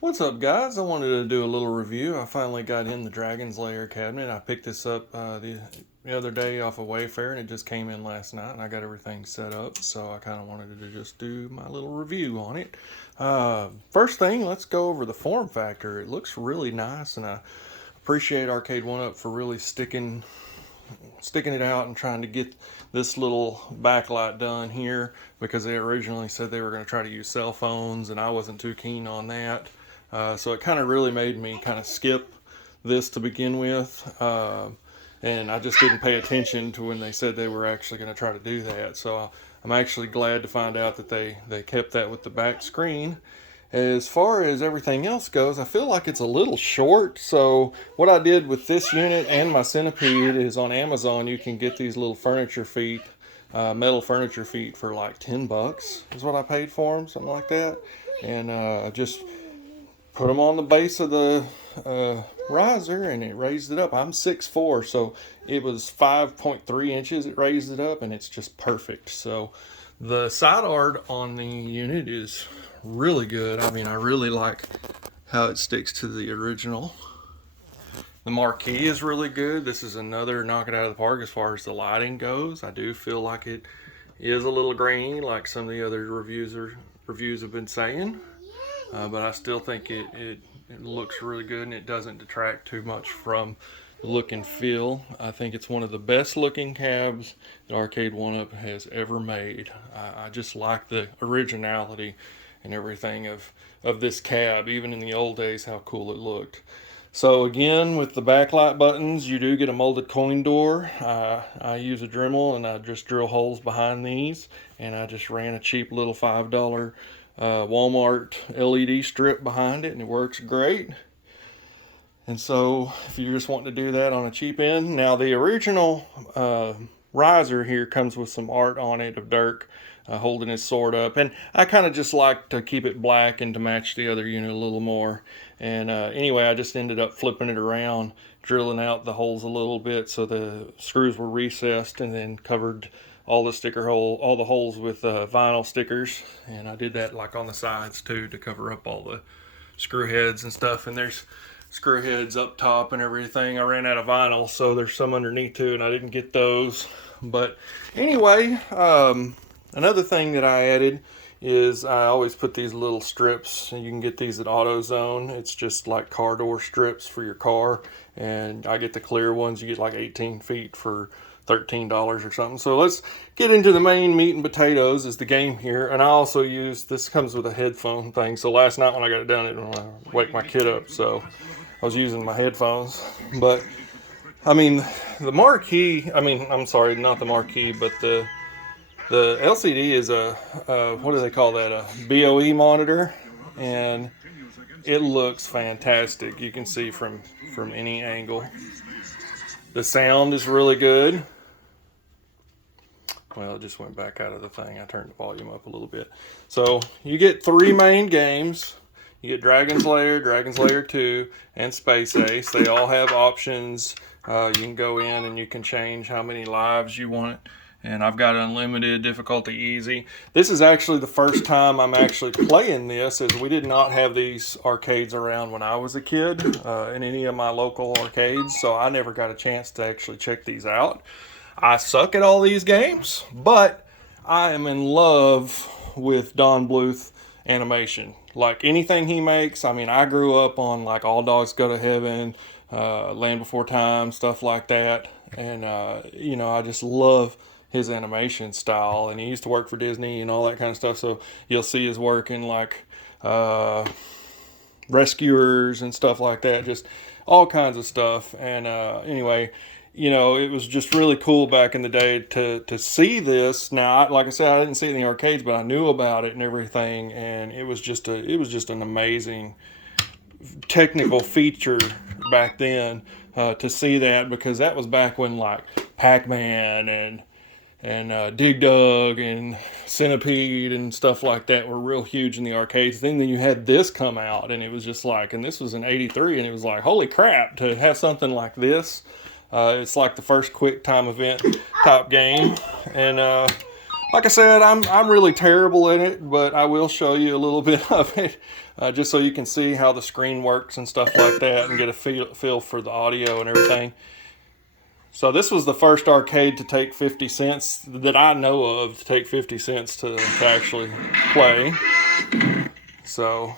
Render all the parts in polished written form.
What's up, guys? I wanted to do a little review. I finally got in the Dragon's Lair cabinet. I picked this up the other day off of Wayfair, and it just came in last night, and I got everything set up, so I kind of wanted to just do my little review on it. First thing, let's go over the form factor. It looks really nice, and I appreciate Arcade One Up for really sticking it out and trying to get this little backlight done here, because they originally said they were going to try to use cell phones, and I wasn't too keen on that. So it kind of really made me kind of skip this to begin with. And I just didn't pay attention to when they said they were actually going to try to do that. So I'm actually glad to find out that they kept that with the back screen. As far as everything else goes, I feel like it's a little short. So what I did with this unit and my Centipede is on Amazon you can get these little furniture feet, metal furniture feet for like $10 is what I paid for them, something like that. And just put them on the base of the riser, and it raised it up. I'm 6'4", so it was 5.3 inches. It raised it up, and it's just perfect. So the side art on the unit is really good. I mean, I really like how it sticks to the original. The Marquee is really good. This is another knock it out of the park as far as the lighting goes. I do feel like it is a little grainy, like some of the other reviews have been saying. But I still think it looks really good, and it doesn't detract too much from the look and feel. I think it's one of the best looking cabs that Arcade One Up has ever made. I just like the originality and everything of this cab, even in the old days, how cool it looked. So again, with the backlight buttons, you do get a molded coin door. I use a Dremel, and I just drill holes behind these, and I just ran a cheap little $5 Walmart LED strip behind it, and it works great. And so if you're just wanting to do that on a cheap end, now the original riser here comes with some art on it of Dirk holding his sword up, and I kind of just like to keep it black and to match the other unit a little more. And anyway, I just ended up flipping it around, drilling out the holes a little bit so the screws were recessed, and then covered all the holes with vinyl stickers. And I did that like on the sides too, to cover up all the screw heads and stuff. And there's screw heads up top and everything. I ran out of vinyl, so there's some underneath too, and I didn't get those. But anyway, another thing that I added is I always put these little strips, and you can get these at AutoZone. It's just like car door strips for your car, and I get the clear ones. You get like 18 feet for $13 or something. So let's get into the main meat and potatoes is the game here. And I also use, this comes with a headphone thing. So last night when I got it done, it didn't want to wake my kid up, so I was using my headphones. But I mean, the Marquee, I'm sorry, not the Marquee, but the LCD is a what do they call that, a BOE monitor, and it looks fantastic. You can see from any angle. The sound is really good. Well, it just went back out of the thing. I turned the volume up a little bit. So you get 3 main games. You get Dragon's Lair 2, and Space Ace. They all have options. You can go in and you can change how many lives you want. And I've got unlimited, difficulty easy. This is actually the first time I'm actually playing this, as we did not have these arcades around when I was a kid in any of my local arcades. So I never got a chance to actually check these out. I suck at all these games, but I am in love with Don Bluth animation. Like anything he makes, I grew up on like All Dogs Go to Heaven, Land Before Time, stuff like that. And, I just love his animation style. And he used to work for Disney and all that kind of stuff. So you'll see his work in like Rescuers and stuff like that. Just all kinds of stuff. And anyway, it was just really cool back in the day to see this. Now, like I said, I didn't see it in the arcades, but I knew about it and everything, and it was just an amazing technical feature back then to see that, because that was back when like Pac-Man and Dig Dug and Centipede and stuff like that were real huge in the arcades. Then you had this come out, and it was just like, and this was in '83, and it was like, holy crap, to have something like this. It's like the first quick time event type game. And like I said, I'm really terrible in it, but I will show you a little bit of it, just so you can see how the screen works and stuff like that, and get a feel for the audio and everything. So this was the first arcade to take 50 cents that I know of, to take 50 cents to actually play. So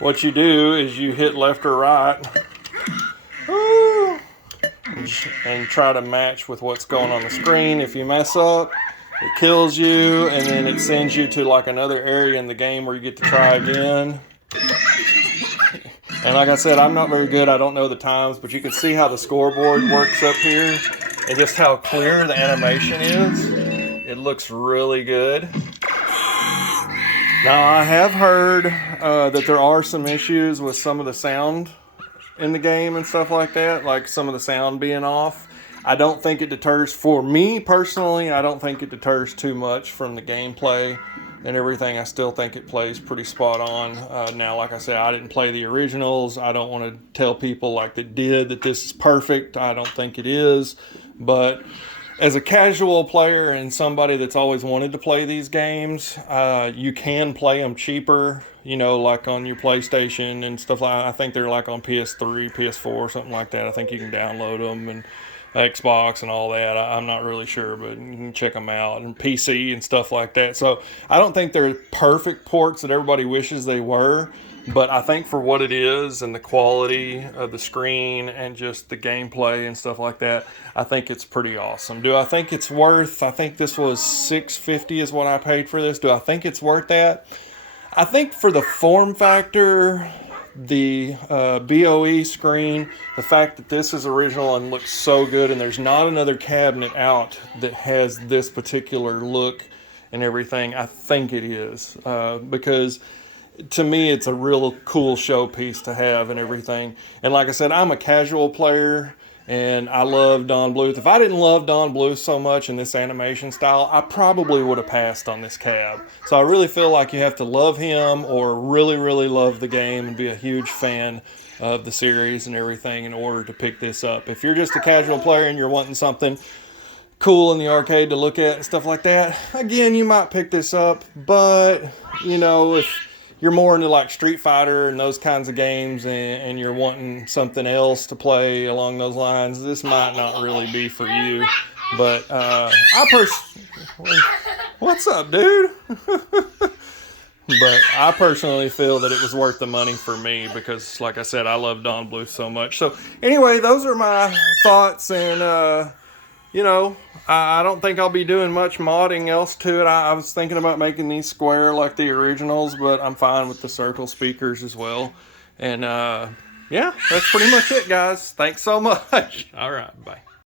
what you do is you hit left or right, and try to match with what's going on the screen. If you mess up, it kills you, and then it sends you to like another area in the game where you get to try again. And like I said, I'm not very good. I don't know the times, but you can see how the scoreboard works up here and just how clear the animation is. It looks really good. Now, I have heard that there are some issues with some of the sound in the game and stuff like that, like some of the sound being off. I don't think it deters, for me personally, I don't think it deters too much from the gameplay and everything. I still think it plays pretty spot on. Now, like I said, I didn't play the originals. I don't want to tell people like that did that this is perfect. I don't think it is. But as a casual player and somebody that's always wanted to play these games, you can play them cheaper, you know, like on your PlayStation and stuff like that. I think they're like on PS3, PS4, something like that. I think you can download them, and Xbox and all that. I'm not really sure, but you can check them out, and PC and stuff like that. So I don't think they're perfect ports that everybody wishes they were, but I think for what it is and the quality of the screen and just the gameplay and stuff like that, I think it's pretty awesome. Do I think it's worth, I think this was $6.50 is what I paid for this. Do I think it's worth that? I think for the form factor, the BOE screen, the fact that this is original and looks so good, and there's not another cabinet out that has this particular look and everything, I think it is. Because to me, it's a real cool showpiece to have and everything. And like I said, I'm a casual player, and I love Don Bluth. If I didn't love Don Bluth so much in this animation style, I probably would have passed on this cab. So I really feel like you have to love him or really, really love the game and be a huge fan of the series and everything in order to pick this up. If you're just a casual player and you're wanting something cool in the arcade to look at and stuff like that, again, you might pick this up. But, you know, if you're more into like Street Fighter and those kinds of games, and you're wanting something else to play along those lines, this might not really be for you. But what's up, dude? But I personally feel that it was worth the money for me because, like I said, I love Don Bluth so much. So anyway, those are my thoughts, and you know, I don't think I'll be doing much modding else to it. I was thinking about making these square like the originals, but I'm fine with the circle speakers as well. And yeah, that's pretty much it, guys. Thanks so much. All right, bye.